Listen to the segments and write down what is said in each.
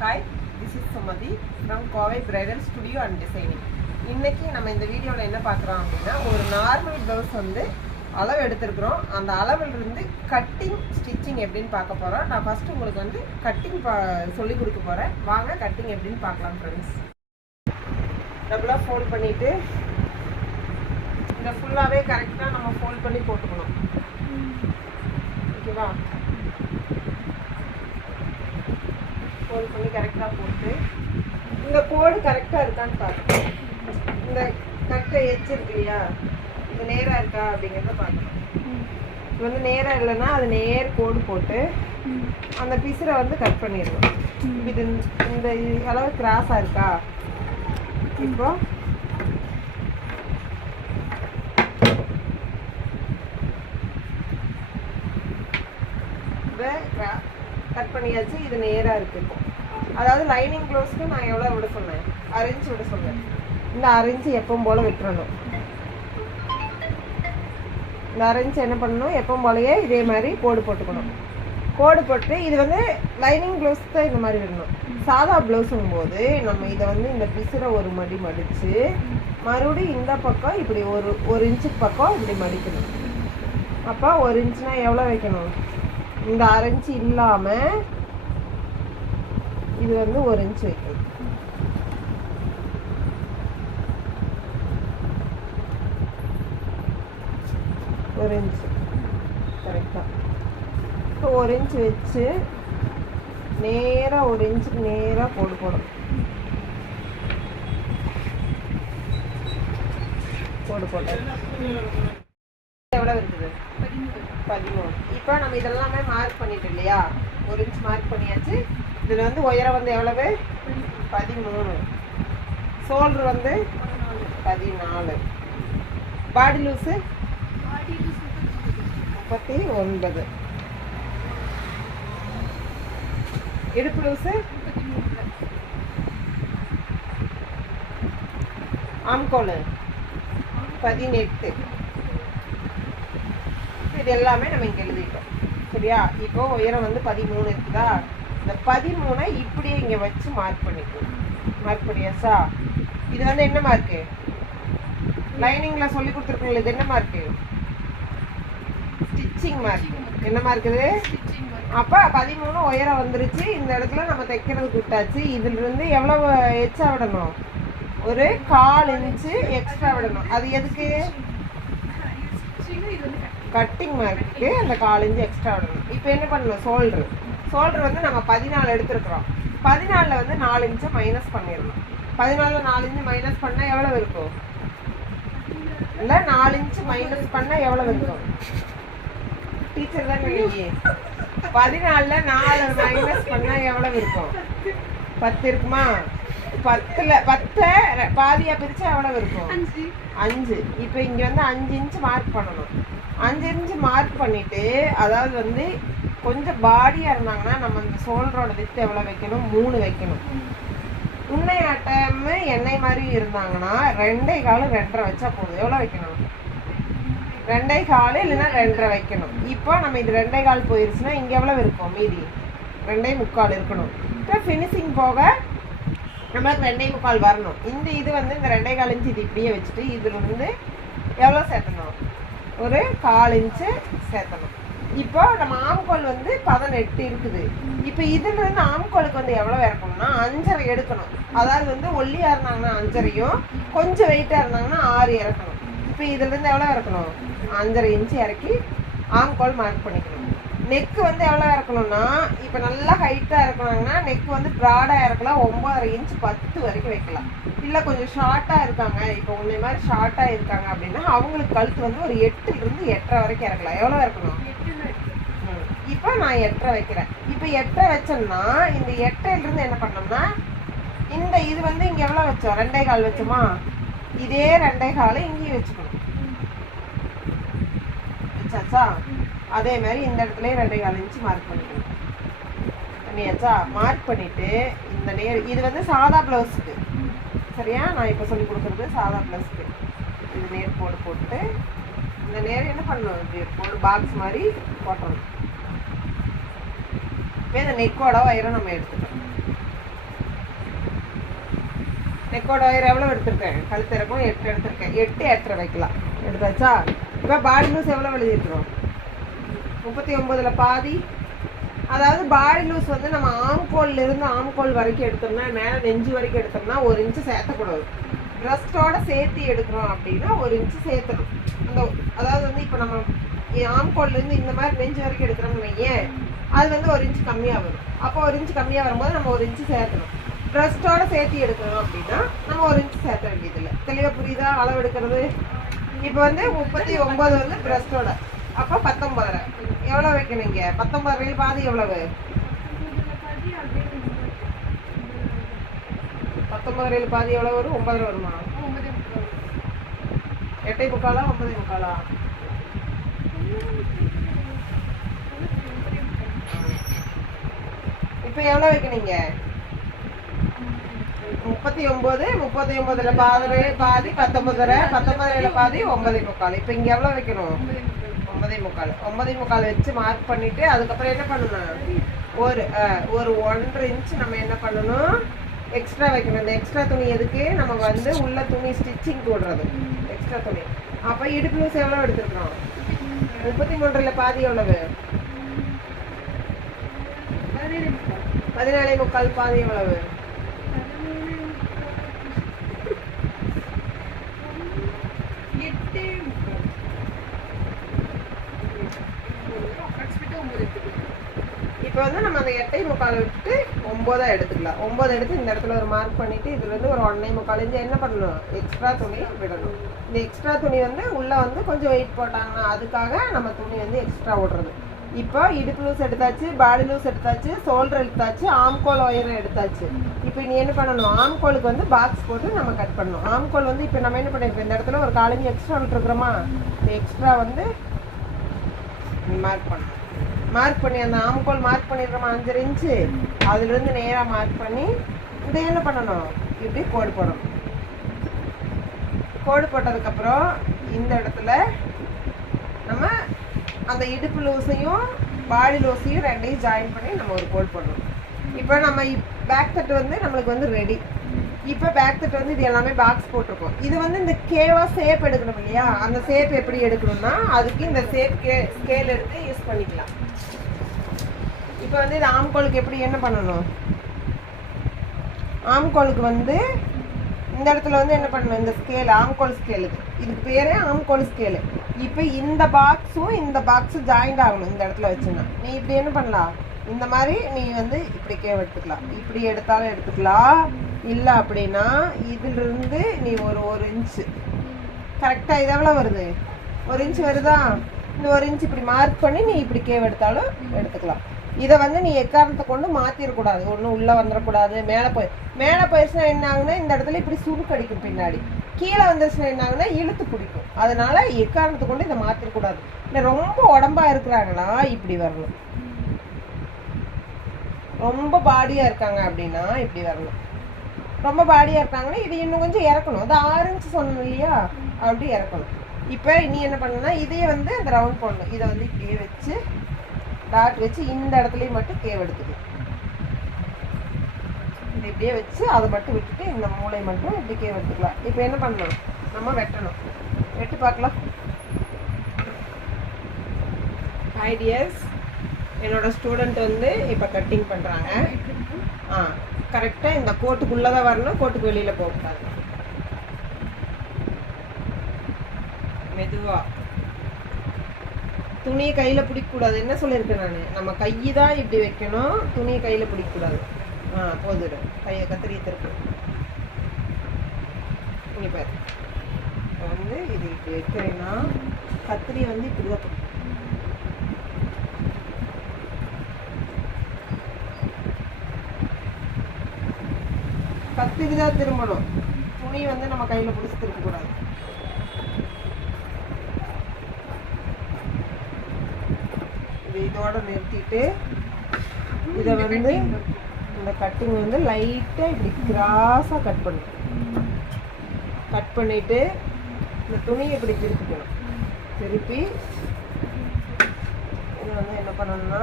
Hi, this is Sumadhi from Kovai Bridal Studio and Designing. இன்னைக்கு நம்ம இந்த வீடியோவில் என்ன பார்க்குறோம் அப்படின்னா ஒரு நார்மல் ப்ளவுஸ் வந்து அளவு எடுத்துருக்குறோம். அந்த அளவில் இருந்து கட்டிங் ஸ்டிச்சிங் எப்படின்னு பார்க்க போகிறோம். நான் ஃபஸ்ட்டு உங்களுக்கு வந்து கட்டிங் சொல்லி கொடுக்க போகிறேன். வாங்க கட்டிங் எப்படின்னு பார்க்கலாம் ஃப்ரெண்ட்ஸ். டபுளாக ஃபோல்ட் பண்ணிவிட்டு இந்த ஃபுல்லாகவே கரெக்டாக நம்ம ஃபோல்ட் பண்ணி போட்டுக்கணும். ஓகேவா? ஃபோல்ட் பண்ணி கரெக்டாக போட்டு இந்த கோடு கரெக்டாக இருக்கான்னு பார்க்கணும். இந்த கட்டை எச்சு இருக்கு இல்லையா, இது நேராக இருக்கா அப்படிங்கிறத பார்க்கணும். இது வந்து நேராக இல்லைன்னா அது நேர் கோடு போட்டு அந்த பிசுரை வந்து கட் பண்ணிடணும். இது இந்த அளவு கிராஸாக இருக்கா, இப்போ இதை கட் பண்ணியாச்சு. இது நேராக இருக்கு. இப்போ அதாவது லைனிங் க்ளோஸ்க்கு நான் எவ்வளோ விட சொன்னேன், அரைஞ்சு விட சொன்னேன். இந்த அரைஞ்சு எப்பவும் போல் விட்டுறணும். இந்த அரைஞ்சு என்ன பண்ணணும், எப்பவும் போலயே இதே மாதிரி கோடு போட்டுக்கணும். கோடு போட்டு இது வந்து லைனிங் ப்ளவுஸ் தான் இந்த மாதிரி விடணும். சாதா ப்ளவுஸுங்கும் போது நம்ம இதை வந்து இந்த பிசுரை ஒரு மடி மடித்து மறுபடியும் இந்த பக்கம் இப்படி ஒரு இன்ச்சுக்கு பக்கம் இப்படி மடிக்கணும். அப்போ 1 இன்ச்சுனா எவ்வளோ வைக்கணும், இந்த அரைஞ்சு இல்லாமல் இது வந்து 1 இன்ச் வைக்கணும். ஒரு இன்ச் கரெக்டாக. இப்போ 1 இன்ச் வச்சு நேராக 1 இன்ச்சுக்கு நேராக கோடு போடும். கோடு போட்டு எவ்வளோ இருக்குது, 13. இப்போ நம்ம இதெல்லாமே மார்க் பண்ணிட்டோம் இல்லையா, 1 இன்ச் மார்க் பண்ணியாச்சு. இதில் வந்து உயரம் வந்து எவ்வளவு, 13. ஷோல்டர் வந்து 14. பாடி லூஸு 39. இடுப்பு லூஸு 18. இது எல்லாமே நம்ம இங்கே எழுதிட்டோம். சரியா? இப்போ உயரம் வந்து 13 இருக்குதா, இந்த 13 இப்படியே இங்கே வச்சு மார்க் பண்ணிக்கணும். மார்க் பண்ணியாச்சா? இது வந்து என்ன மார்க்கு, லைனிங்கில் சொல்லி கொடுத்துருக்கோங்களா, இது என்ன மார்க்கு, ஸ்டிச்சிங் மார்க். என்ன மார்க் இது? அப்போ 13 உயரம் வந்துருச்சு. இந்த இடத்துல நம்ம தைக்கிறதுக்கு விட்டாச்சு. இதிலிருந்து எவ்வளவு எச்சா விடணும், ஒரு 1/4 இன்ச்சு எக்ஸ்ட்ரா விடணும். அது எதுக்கு, கட்டிங் மார்க்குக்கு அந்த 1/4 இன்ச்சு எக்ஸ்ட்ரா விடணும். இப்போ என்ன பண்ணணும், ஷோல்டர் வந்து நம்ம 14 எடுத்துருக்குறோம். 14 வந்து 4 இன்ச்சை மைனஸ் பண்ணிடணும். 14 4 இன்ச்சு மைனஸ் பண்ணால் எவ்வளோ இருக்கும், இல்லை 4 இன்ச்சு மைனஸ் பண்ணால் எவ்வளோ இருக்கும், டீச்சர் தான் நீங்க. 14 4 மைனஸ் பண்ணால் எவ்வளோ இருக்கும், 10 இருக்குமா? 10 பாதியா பிரிச்சா எவ்வளவு இருக்கும், 5. இப்போ இங்க வந்து 5 இன்ச் மார்க் பண்ணணும். 5 இன்ச் மார்க் பண்ணிட்டு, அதாவது வந்து கொஞ்சம் பாடியா இருந்தாங்கன்னா நம்ம இந்த ஷோல்டரோட வித்து எவ்வளவு வைக்கணும், 3 வைக்கணும். உண்மையாட்டம் எண்ணெய் மாதிரி இருந்தாங்கன்னா 2.25 2.5 வச்சா போதும். எவ்வளவு வைக்கணும், 2.25 இல்லைன்னா 2.5 வைக்கணும். இப்போ நம்ம இது 2.25 போயிருச்சுன்னா இங்க எவ்வளவு இருக்கும், மீதி 2.25 இருக்கணும். இப்போ ஃபினிஷிங் போக நம்மளுக்கு 2.25 வரணும். இந்த இது வந்து இந்த 2.25 இன்ச்சு இது இப்படியே வச்சுட்டு இதில் வந்து எவ்வளோ சேர்த்தணும், ஒரு 1/4 இன்ச்சு சேர்த்தணும். இப்போ நம்ம ஆம்கோல் வந்து 18 இருக்குது. இப்போ இதுலேருந்து ஆம்கோலுக்கு வந்து எவ்வளோ இறக்கணும்னா 5.5 எடுக்கணும். அதாவது வந்து ஒல்லியாக இருந்தாங்கன்னா 5.5யும் கொஞ்சம் வெயிட்டாக இருந்தாங்கன்னா 6 இறக்கணும். இப்போ இதுலேருந்து எவ்வளோ இறக்கணும், 5.5 இன்ச்சு இறக்கி ஆம்கோல் மார்க் பண்ணிக்கணும். நெக்கு வந்து எவ்வளோ இறக்கணும்னா, இப்போ நல்லா ஹைட்டாக இருக்கணும்னா நெக்கு வந்து ப்ராடாக இறக்கலாம். 9.5 இன்ச்சு 10 வரைக்கும் வைக்கலாம். இல்லை கொஞ்சம் ஷார்ட்டாக இருக்காங்க, இப்போ உன்னை மாதிரி ஷார்ட்டாக இருக்காங்க அப்படின்னா அவங்களுக்கு கழுத்து வந்து ஒரு 8லிருந்து 8.5 வரைக்கும் இறக்கலாம். எவ்வளோ இறக்கணும், இப்போ நான் 8.5 வைக்கிறேன். இப்போ 8.5 வச்சோம்னா இந்த 8லிருந்து என்ன பண்ணோம்னா, இந்த இது வந்து இங்கே எவ்வளோ வச்சோம், 2.25 வச்சோமா, இதே 2.25 இங்கேயும் வச்சுக்கணும். வச்சாச்சா? அதே மாதிரி இந்த இடத்துல 2.25 இன்ச்சு மார்க் பண்ணியாச்சா? மார்க் பண்ணிட்டு இந்த இது வந்து சாதா ப்ளவுஸுக்கு. சரியா? நான் இப்போ சொல்லி கொடுக்குறது சாதா ப்ளவுஸுக்கு. இது நேர் கோடு போட்டு இந்த நேர் என்ன பண்ணணும், இப்படி ஒரு பாக்ஸ் மாதிரி போட்டணும். இப்போ இந்த நெக்கோட உயரம் நம்ம எடுத்துக்கணும். நெக்கோட ஒயர் எவ்வளோ எடுத்திருக்கேன்? கழுத்திறக்கும் 8 எடுத்திருக்கேன். 8 8.5 வைக்கலாம். எடுத்தாச்சா? இப்போ பாடி லூஸ் எவ்வளோ எழுதிருக்கிறோம்? 39ல் பாதி. அதாவது பாடி லூஸ் வந்து நம்ம ஆம்கோல்ல இருந்து ஆம்கோல் வரைக்கும் எடுத்தோம்னா, மேலே நெஞ்சு வரைக்கும் எடுத்தோம்னா 1 இன்ச்சு சேர்த்தக்கூடாது. ப்ரெஸ்டோட சேர்த்து எடுக்கிறோம் அப்படின்னா 1 இன்ச்சு சேர்த்தணும். அந்த அதாவது வந்து இப்போ நம்ம ஆம்கோல்லேருந்து இந்த மாதிரி நெஞ்சு வரைக்கும் எடுக்கிறோம்னு வையேன், அது வந்து 1 இன்ச்சு கம்மியாக வரும். அப்போ 1 இன்ச்சு கம்மியாக வரும்போது நம்ம 1 இன்ச்சு சேர்த்தணும். ப்ரெஸ்டோட சேர்த்து எடுக்கணும் அப்படின்னா நம்ம 1 இன்ச்சு சேர்த்த வேண்டியதில்லை. தெளிவாக புரியுதா அளவு எடுக்கிறது? இப்போ வந்து 39 வந்து ப்ரெஸ்டோட, அப்போ 19 எவ்வளோ வைக்கணுங்க? 19 பாதி எவ்வளவு? 19 பாதி எவ்வளோ வரும்? 9 வருமா? 8.25 9.25? இப்போ எவ்வளோ வைக்கணுங்க? 39 பாதி 19 பாதி 9.25. இப்போ இங்கே எவ்வளோ வைக்கணும்? 9.25 வச்சு மார்க் பண்ணிட்டு அதுக்கப்புறம் என்ன பண்ணணும்? ஒரு 1.5 இன்ச்சு நம்ம என்ன பண்ணணும்? எக்ஸ்ட்ரா வைக்கணும். இந்த எக்ஸ்ட்ரா துணி எதுக்கு? நம்ம வந்து உள்ள துணி ஸ்டிச்சிங் போடுறது எக்ஸ்ட்ரா துணி. அப்போ இடுப்பு லூஸ் எவ்வளோ எடுத்துருக்கோம்? 33ல் பாதி எவ்வளவு? 14.25 பாதி எவ்வளவு? 8. இப்போ வந்து நம்ம அந்த 8.25 விட்டு 9 எடுத்துக்கலாம். 9 எடுத்து இந்த இடத்துல ஒரு மார்க் பண்ணிட்டு இதுல இருந்து ஒரு 1.25 இன்ச்சு என்ன பண்ணணும்? எக்ஸ்ட்ரா துணி விடணும். இந்த எக்ஸ்ட்ரா துணி வந்து உள்ள வந்து கொஞ்சம் வெயிட் போட்டாங்கன்னா அதுக்காக நம்ம துணி வந்து எக்ஸ்ட்ரா விடுறது. இப்போ இடுப்பு லூஸ் எடுத்தாச்சு, பாடி லூஸ் எடுத்தாச்சு, ஷோல்டர் எடுத்தாச்சு, ஆம்கோல் ஒயர் எடுத்தாச்சு. இப்போ நீ என்ன பண்ணணும்? ஆம்கோலுக்கு வந்து பாக்ஸ் போட்டு நம்ம கட் பண்ணணும். ஆம்கோல் வந்து இப்போ நம்ம என்ன பண்ணிருக்கோம்? இந்த இடத்துல ஒரு 1/4 இன்ச்சு எக்ஸ்ட்ரா விட்டுருக்குறோமா? இந்த எக்ஸ்ட்ரா வந்து மார்க் பண்ணணும். மார்க் பண்ணி அந்த ஆம்கோல் மார்க் பண்ணிடுறோமா 5.5 இன்ச்சு, அதுலேருந்து நேராக மார்க் பண்ணி இதை என்ன பண்ணணும்? இப்படி கோடு போடணும். கோடு போட்டதுக்கப்புறம் இந்த இடத்துல நம்ம அந்த இடுப்பு லூஸையும் பாடி லூஸையும் ரெண்டையும் ஜாயின் பண்ணி நம்ம ஒரு கோட் பண்ணணும். இப்போ நம்ம பேக் தட்டு வந்து நம்மளுக்கு வந்து ரெடி. இப்போ பேக் தட்டு வந்து இது எல்லாமே பாக்ஸ் போட்டிருக்கோம். இது வந்து இந்த கேவா ஷேப் எடுக்கணும் இல்லையா? அந்த ஷேப் எப்படி எடுக்கணும்னா அதுக்கு இந்த ஷேப் ஸ்கேல் எடுத்து யூஸ் பண்ணிக்கலாம். இப்போ வந்து இது ஆம்கோலுக்கு எப்படி என்ன பண்ணணும்? ஆம்கோலுக்கு வந்து இந்த இடத்துல வந்து என்ன பண்ணணும்? இந்த ஸ்கேல் ஆம்கோல் ஸ்கேலு, இதுக்கு பேரே ஆம்கோல் ஸ்கேலு. இப்போ இந்த பாக்ஸும் இந்த பாக்ஸும் ஜாயிண்ட் ஆகணும். இந்த இடத்துல வச்சுன்னா நீ இப்படி என்ன பண்ணலாம்? இந்த மாதிரி நீ வந்து இப்படி கேவ் எடுத்துக்கலாம். இப்படி எடுத்தாலும் எடுத்துக்கலாம். இல்லை அப்படின்னா இதிலிருந்து நீ ஒரு இன்ச்சு கரெக்டாக இது எவ்வளோ வருது? 1 இன்ச்சு வருதா? இந்த 1 இன்ச்சு இப்படி மார்க் பண்ணி நீ இப்படி கேவ் எடுத்தாலும் எடுத்துக்கலாம். இதை வந்து நீ எக்காரணத்தை கொண்டு மாற்றிடக்கூடாது. ஒன்றும் உள்ளே வந்துடக்கூடாது. மேலே போயிடுச்சுன்னா என்ன ஆகுனா இந்த இடத்துல இப்படி சுருக்கடிக்கும். பின்னாடி கீழே வந்துருச்சுன்னா என்ன ஆகுனா இழுத்து பிடிக்கும். அதனால எக்காரணத்தை கொண்டு இதை மாற்றிடக்கூடாது. இல்லை ரொம்ப உடம்பா இருக்கிறாங்களா இப்படி வரணும். ரொம்ப பாடியாக இருக்காங்க அப்படின்னா இப்படி வரணும். ரொம்ப பாடியாக இருக்காங்கன்னா இது இன்னும் கொஞ்சம் இறக்கணும். அது 6 இன்ச்சு சொன்னோம் இல்லையா? அப்படி இறக்கணும். இப்போ நீ என்ன பண்ணணும்னா இதையே வந்து அந்த ரவுண்ட் பண்ணணும். இதை வந்து இப்படியே வச்சு டாட் வச்சு இந்த இடத்துலையும் மட்டும் கேவ் எடுத்துக்கணும். இதை இப்படியே வச்சு அதை மட்டும் விட்டுட்டு இந்த மூளை மட்டும் இப்படி கேவ் எடுத்துக்கலாம். இப்போ என்ன பண்ணணும்? நம்ம வெட்டணும். வெட்டி பார்க்கலாம். ஐடியாஸ் என்னோட ஸ்டூடெண்ட் வந்து இப்போ கட்டிங் பண்ணுறாங்க. கரெக்டாக இந்த கோட்டுக்குள்ளே தான் வரணும். கோட்டுக்கு வெளியில் போகக்கூடாது. மெதுவாக துணியை கையில் பிடிக்கக்கூடாது. என்ன சொல்லியிருக்கேன் நான்? நம்ம கை தான் இப்படி வைக்கணும். துணியை கையில் பிடிக்கக்கூடாது. போதுடும். கையை கத்திரியை திருப்பு. இங்கே பாரு. வந்து இது இப்படி வைக்கிறேன்னா கத்திரியை வந்து இப்படி தான் பிடிக்கும். கத்திரி தான் திரும்பணும். துணி வந்து நம்ம கையில் பிடிச்சி திருப்பக்கூடாது. இதோட நிறுத்திட்டு இதை வந்து இந்த கட்டிங் வந்து லைட்டாக இப்படி கிராஸாக கட் பண்ணணும். கட் பண்ணிவிட்டு இந்த துணியை இப்படி திருப்பிக்கணும். திருப்பி இது வந்து என்ன பண்ணணும்னா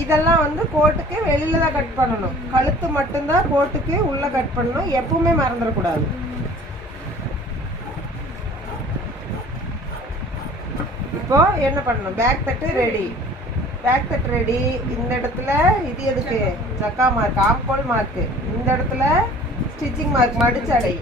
இதெல்லாம் வந்து கோட்டுக்கு வெளியில தான் கட் பண்ணணும். கழுத்து மட்டும்தான் கோட்டுக்கு உள்ள கட் பண்ணணும். எப்பவுமே மறந்துடக்கூடாது. இப்போ என்ன பண்ணணும்? பேக் தட்டு ரெடி. பேக் தட்டு ரெடி. இந்த இடத்துல இது எதுக்கு? சக்கா மார்க், ஆம்கோல் மார்க். இந்த இடத்துல ஸ்டிச்சிங் மார்க், மடிச்சடை.